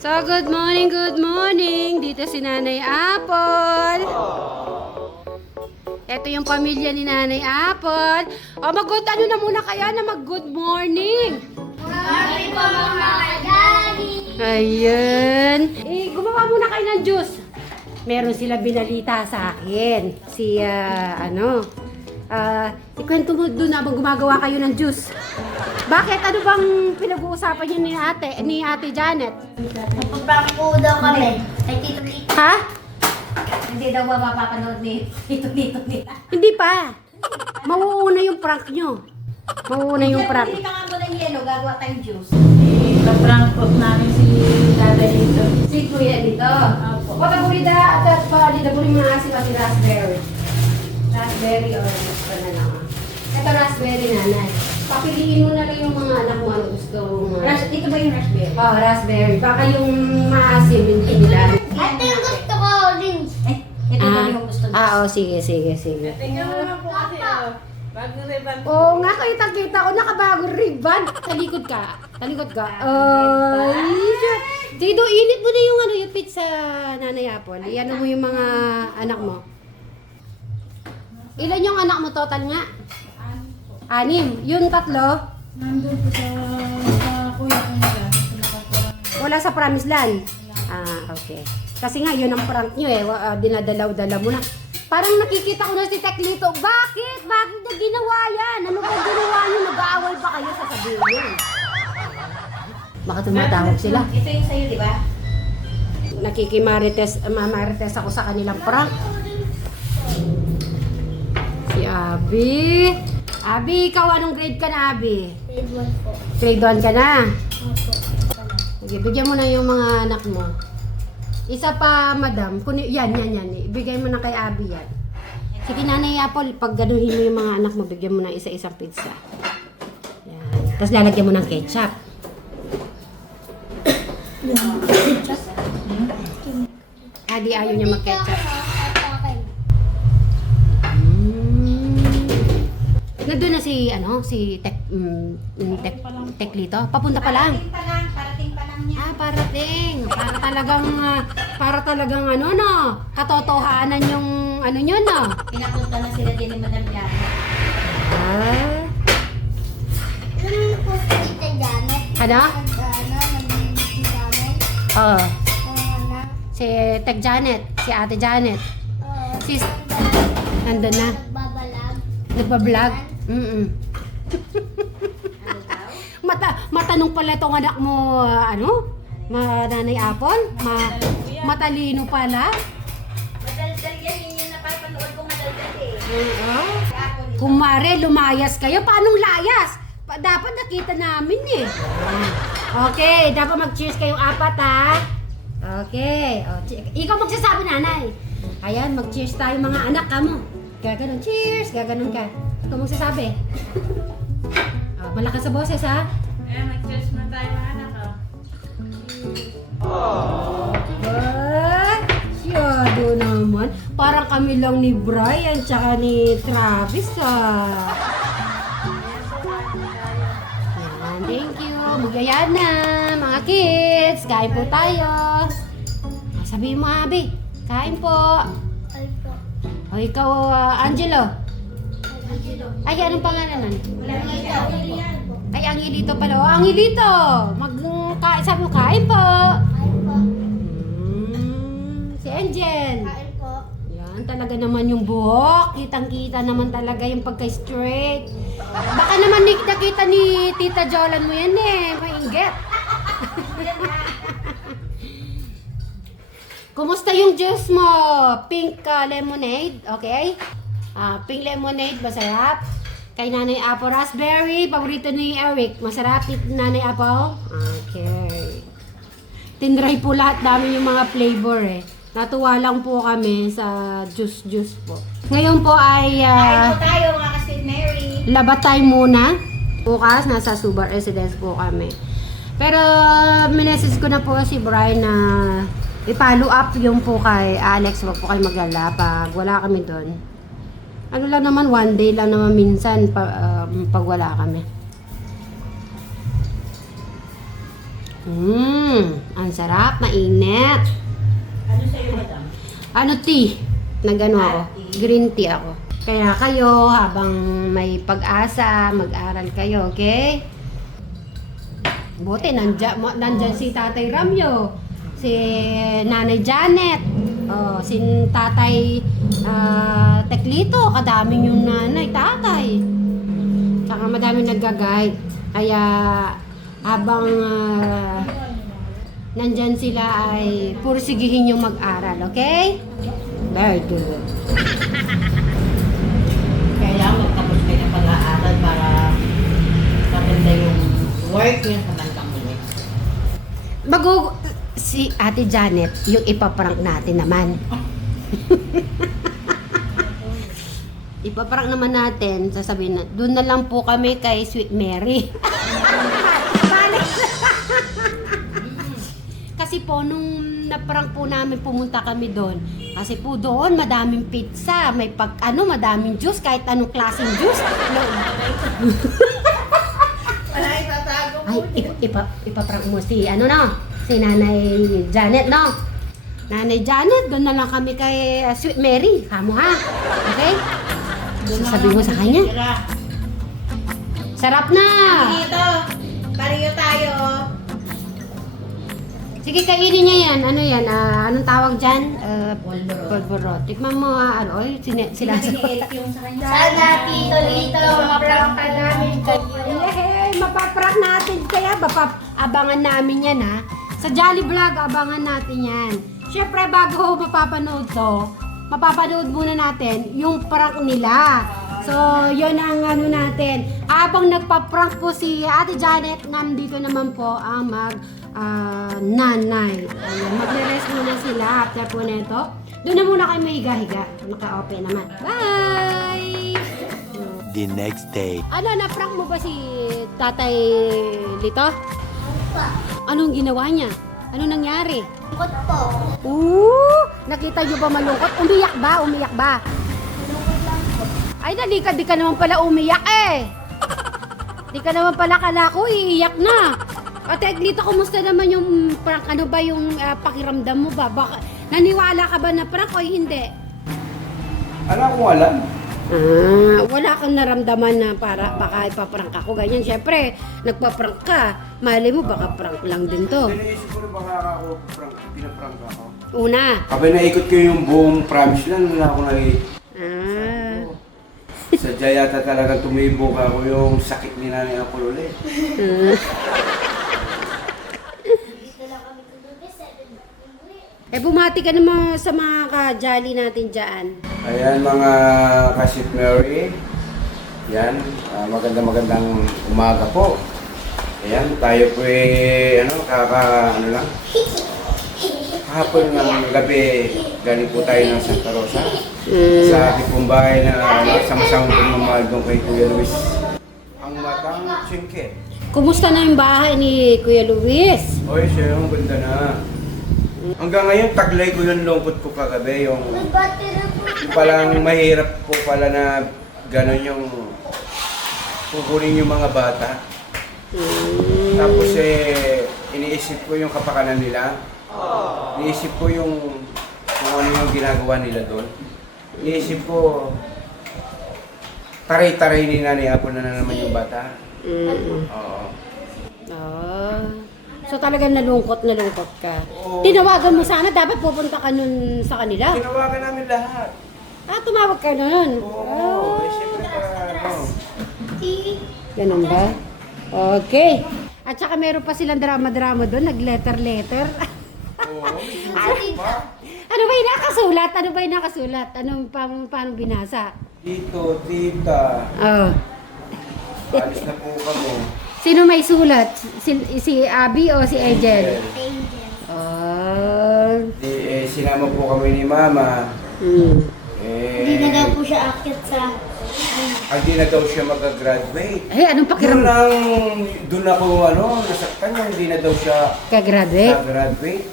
So, good morning. Dito si Nanay Apple. Ito yung pamilya ni Nanay Apple. O, ano na muna kaya na mag-good morning. Morning po mga daddy! Ayun. Gumawa muna kayo ng juice. Meron sila binalita sa akin. Ikwento mo doon habang gumagawa kayo ng juice. Bakit? Ano bang pinag-uusapan niyo ni Ate Janet? Magpapako daw kami. Kay Tito Lito. Ha? Hindi daw ba mapapanood ni Tito Lito nila? Hindi pa. Mauuna yung prank nyo. Hindi ka nga mo ng yelo, gagawa tayong juice. Kaprank po namin si Dada dito. Si Kuya dito. Opo. Wala po rida at dito po rin mga asin pati raspberry. Raspberry or gusto na lang. Ito raspberry nanay. Papiliin mo na lang yung mga anak mo ano gusto mo. Dito ba yung raspberry? Oh, raspberry. Baka yung maasim hindi nila. Ito yung gusto ko, orange. Ito ba yung gusto ko? Sige. Tingnan mo naman po kasi bagong ribbon. Oo nga, kita ko nakabagong ribbon. Talikod ka. Ay, Dido, init mo na yung yung pizza, Nanay Apple. Iyan mo yung mga anak mo. Ilan yung anak mo total nga? 6. Yung 3? Nandun po sa kuya ko nila. Wala sa promised land? Okay. Kasi nga, yun ang prank nyo dinadalaw-dala mo na. Parang nakikita ko na si Teklito. Bakit? Bakit na ginawa yan? Ano ba ginawa nyo? Nag-aaway pa kayo sa sabihin yun? Baka tumatawag sila. Ito yung sa'yo, di ba? Mamarites ako sa kanilang prank. Si Abby. Abby, ikaw anong grade ka na, Abby? Grade 1 po. Grade 1 ka na? Opo. Sige, bigyan mo na yung mga anak mo. Isa pa, madam. Yan. Ibigay mo na kay Abby yan. Sige, Nanay Apple, pag ganuhin mo yung mga anak mo, bigyan mo na isa-isang pizza. Yan. Tapos lalagyan mo ng ketchup. Adi, ayaw niya mag-ketchup. Nandun na si Teklito. Papunta pa lang. Parating pa lang niya. Parating. Para talagang katotohanan yung nyo, no? Pinapunta na sila din ni Madam Janet. Ano po si Tita Janet? Ano? Si Janet? Oo. Ano? Si Janet, si Ate Janet. Nandun na. Nagbabalag. Nagbablog. Matanong pala itong anak mo, Nanay Apple? Matalino pala? Madaldal yan, yun yung napapanood ko madaldal eh. Oo. Ako nito. Kumare, lumayas kayo. Paanong layas? Dapat nakita namin eh. Okay, dapat mag-cheers kayong 4 ha. Okay. Ikaw magsasabi, nanay. Ayan, mag-cheers tayo mga anak ka mo. Gaganon, cheers. Gaganon ka. Ikaw magsasabi. Malakas sa boses ha. Nag-cheers na tayo mga anak. Siyado naman. Parang kami lang ni Brian tsaka ni Travis Yan, thank you. Magayaan na, mga kids. Kain po tayo. Sabihin mo, Abby. Kain po. Ay po. O ikaw, Angelo. Ay, anong pangalan nun? Walang ikaw. Ay, Angelito pala. O, Angelito. Sabi mo, kain po. Ay po. Si Angel. Kain po. Yan, talaga naman yung buhok. Kitang-kita naman talaga yung pagka-straight. Baka naman nakita ni Tita Jolan mo yan mainggit. Kumusta yung juice mo? Pink lemonade, okay? Pink lemonade, masarap. Kay Nanay Apple, raspberry. Paborito ni Eric. Masarap, Nanay Apple? Okay. Tinry po lahat namin yung mga flavor Natuwa lang po kami sa juice po. Ngayon po ay Kain po tayo mga ka-Sweet Mary. labat time muna. Bukas, nasa Subar Residence po kami. Pero minessage ko na po si Brian na i-follow up yung po kay Alex. Wag po kayo mag-alala pag wala kami doon. Ano lang naman, one day lang naman minsan pag wala kami. Ang sarap, mainit. Ano sa'yo, madam? Ano tea? Nagano ako? Green tea ako. Kaya kayo, habang may pag-asa, mag-aral kayo, okay? Buti, nandyan si Tatay Ramyo, si Nanay Janet, si Tatay Teklito, kadaming yung nanay, tatay. Saka madaming nag-guide. Kaya habang nandyan sila ay pursigihin yung mag-aral, okay? Very good. Kaya magtapos kayo ng pag-aaral para maganda yung work niya sa bandang huli. Si Ate Janet, yung ipaprank natin naman. Ipaprank naman natin, sasabihin na, doon na lang po kami kay Sweet Mary. Balik. Kasi po, nung naprank po namin, pumunta kami doon. Kasi po doon, madaming pizza, may madaming juice, kahit anong klaseng juice. Wala, itatago ko. Ay, ipaprank mo si, si Nanay Janet, no? Nanay Janet, doon na lang kami kay Sweet Mary. Kamo ha? Okay? Sasabihin mo sa kanya. Sarap na! Dito, pariyo tayo. Sige, kainin niya yan. Ano yan? Anong tawag dyan? Polvorot. Polvorot. Tikman mo ha. Sila. yung sa kanya. Sana, Tito Lito, maprank ka namin kayo. Yehey! Mapaprank natin. Kaya abangan namin yan ha. Sa Jolly Vlog, abangan natin yan. Siyempre, bago mapapanood to, mapapanood muna natin yung prank nila. So, yun ang natin. Habang nagpa-prank po si Ate Janet, nandito naman po ang nanay. Ayan, magre-rest muna sila after po nito. Doon na muna kayo mahiga-higa. Naka-open naman. Bye! The next day. Na-prank mo ba si Tatay Lito? Anong ginawa niya? Ano nangyari? Lungkot po. Nakita niyo ba malungkot? Umiyak ba? Umiyak ba? Ay, di ka naman pala umiyak eh. Di ka naman pala kalako, iiyak na. Ate Aglita, kumusta naman yung prank? Ano ba yung pakiramdam mo ba? Baka, naniwala ka ba na prank o hindi? Alam ko alam. Wala kang naramdaman na baka ipaprank ako. Ganyan, syempre, nagpaprank ka. Mali mo, baka prank lang din to. Iniisip ko na baka ako pinaprank ako. Una. Kabay naikot ko yung buong promise lang na ako Sadya yata talagang tumibok ako yung sakit ni Nanay Apple ulit. Bumati ka naman sa mga ka-jolly natin dyan. Ayan mga Kasit Mary. Yan, magandang umaga po. Ayan, tayo po kahapon ng gabi, galing po tayo ng Santa Rosa. Sa ating pong bahay na sama-sama pagmamahal doon kay Kuya Luis. Ang matang Chinket. Kumusta na yung bahay ni Kuya Luis? Oy, siya yung ganda na. Hanggang ngayon, taglay ko yung lungkot ko kagabi. Yung palang mahirap po pala na gano'n yung kukunin yung mga bata. Tapos iniisip ko yung kapakanan nila. Iniisip ko yung kung ano yung ginagawa nila doon. Iniisip ko, taray-taray ni Nanay Apo na naman yung bata. Oo. So talagang nalungkot ka. Oo. Tinawagan mo sana, dapat pupunta ka nun sa kanila. Tinawagan namin lahat. Tumawag ka nun. Oo. Siyempre Ganun ba? Okay. At saka meron pa silang drama-drama doon, nag-letter-letter. Ano ba yung nakasulat? Paano binasa? Tito, tita, alis na po kami. Sino may sulat? Si Abby o si Angel? Sinama po kami ni Mama. Hindi na daw po siya akit sa... Hindi na daw siya mag-graduate. Anong pakiramdam? Doon ako, nasaktan niya, hindi na daw siya Ka-graduate? mag-graduate.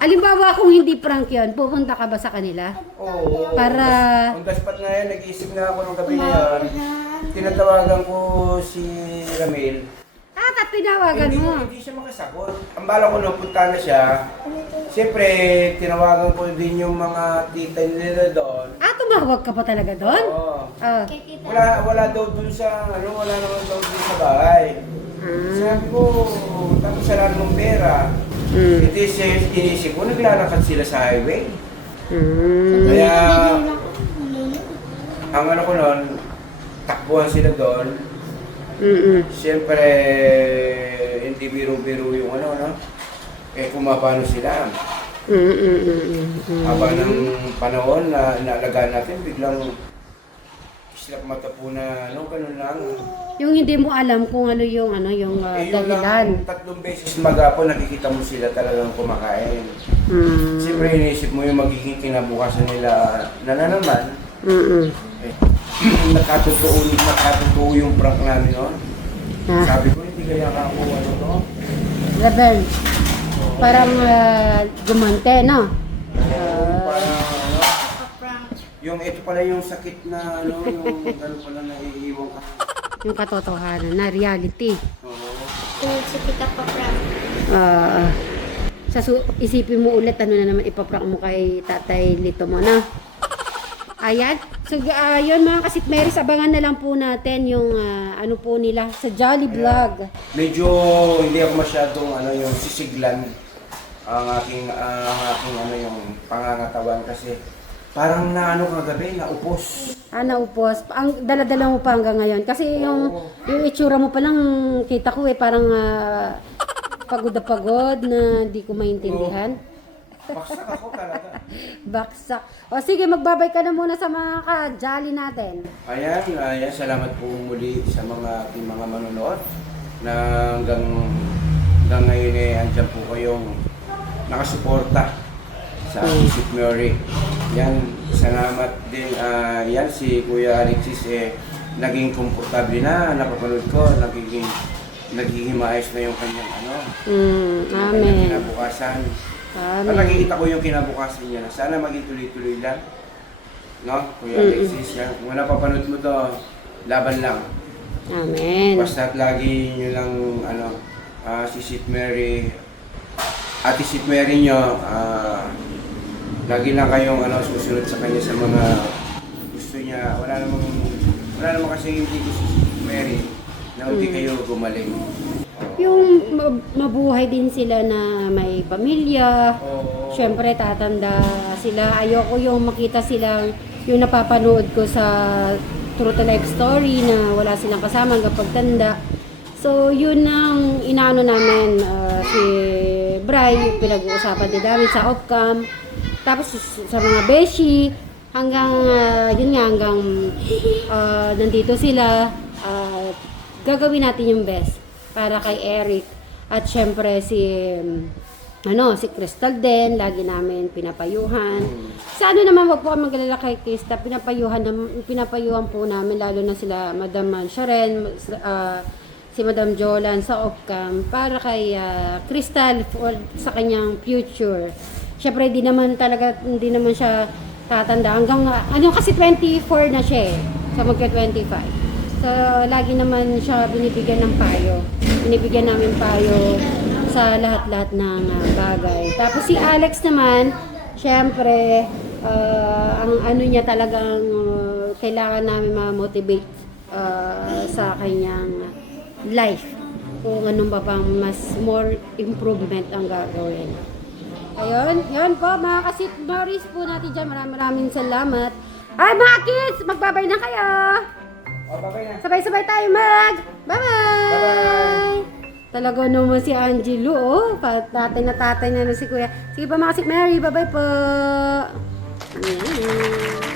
Alimbawa kung hindi prank yun, pupunta ka ba sa kanila? Oo. Para... On the spot nga yan, nag-iisip nga ako nung gabi na yan. Tinatawagan ko si Ramil. Bakit at tinawagan mo? Hindi siya makasagot. Ang bala ko nung punta na siya, siyempre, tinawagan ko din yung mga tita nila doon. Ah, tumawag ka pa talaga doon? Oo. Ah. Wala daw dun sa, wala naman daw dun sa bahay. Sabi ko, tapos sa lahat ng pera. Ito inisip ko, naglalakad sila sa highway. Kaya, ang ano ko nun, takbuhan sila doon. Siyempre, hindi biro-biro yung ano, no? Eh, kung mapano sila. Habang ng panahon na inaalagaan natin, biglang silap mata po na, ganun lang. Yung hindi mo alam kung ano yung Yun dahilan. lang, 3 beses maghapon, nakikita mo sila talagang kumakain. Siyempre, inisip mo yung magiging kinabukasan nila na naman. Eh, nakatotoo yung prank namin noon. Sabi ko, hindi kaya ako no? Rebel. Parang gumante, no? Parang yung ito pala yung sakit na yung gano'n pala naiiwan ka. Yung katotohanan na reality. Oo. Isipin mo ulit ano na naman ipaprank mo kay Tatay Lito mo na. Ayan. So, yun mga kasitmeris, abangan na lang po natin yung ano po nila sa Jolly Vlog. Medyo hindi ako masyadong yung sisiglan ang aking yung pangangatawan kasi parang kagabi, naupos. Naupos. Ang dala-dala mo pa hanggang ngayon. Kasi yung itsura mo pa lang, kita ko parang pagod na pagod na di ko maintindihan. Baksak ako talaga. Baksak. O sige, magbabay ka na muna sa mga ka-jolly natin. Ayan, salamat po muli sa mga ating mga manonood na hanggang ngayon andyan po kayong nakasuporta sa Sweet Mary. Yan, salamat din. Yan, si Kuya Alexis naging komportable na, napapanood ko, nagiging maayos na yung kanyang Amen. kinabukasan. Amen. Nakikita ko yung kinabukasan niya na sana maging tuloy-tuloy lang. No? Kuya Alexis, yan. Kung napapanood mo to, laban lang. Amen. Basta lagi nyo lang, si Sweet Mary, Ate Sweet Mary nyo, lagi lang kayong susunod sa kanya sa mga gusto niya. Wala namang kasi hindi gusto si Sweet Mary na hindi kayo gumaling. Yung mabuhay din sila na may pamilya. Siyempre tatanda sila. Ayoko yung makita silang yung napapanood ko sa True to Life Story na wala silang kasama hanggang pagtanda. So yun ang inaano namin si Bri, pinag-uusapan din namin sa off-cam. Tapos sa mga beshi, hanggang nandito sila, gagawin natin yung best para kay Eric. At syempre si Crystal din, lagi namin pinapayuhan. Sa naman, wag po kami magalala kay Krista, pinapayuhan po namin, lalo na sila Madam Sharon, si Madam Jolan sa off-cam, para kay Crystal sa kanyang future. Syempre, hindi naman siya tatanda. Hanggang, kasi 24 na siya sa magka-25. So, lagi naman siya binibigyan ng payo. Binibigyan namin payo sa lahat-lahat ng bagay. Tapos si Alex naman, syempre, ang niya talagang kailangan namin ma-motivate sa kanyang life. Kung anong pa pang mas more improvement ang gagawin. Ayun, yun po mga kasitmeris po natin dyan. Maraming salamat. Ay mga kids, magbabay na kayo. Babay na. Sabay-sabay tayo Bye-bye! Bye-bye! Talaga naman si Angelo, tatay na si Kuya. Sige pa mga kasitmeris, bye-bye po. Ayan.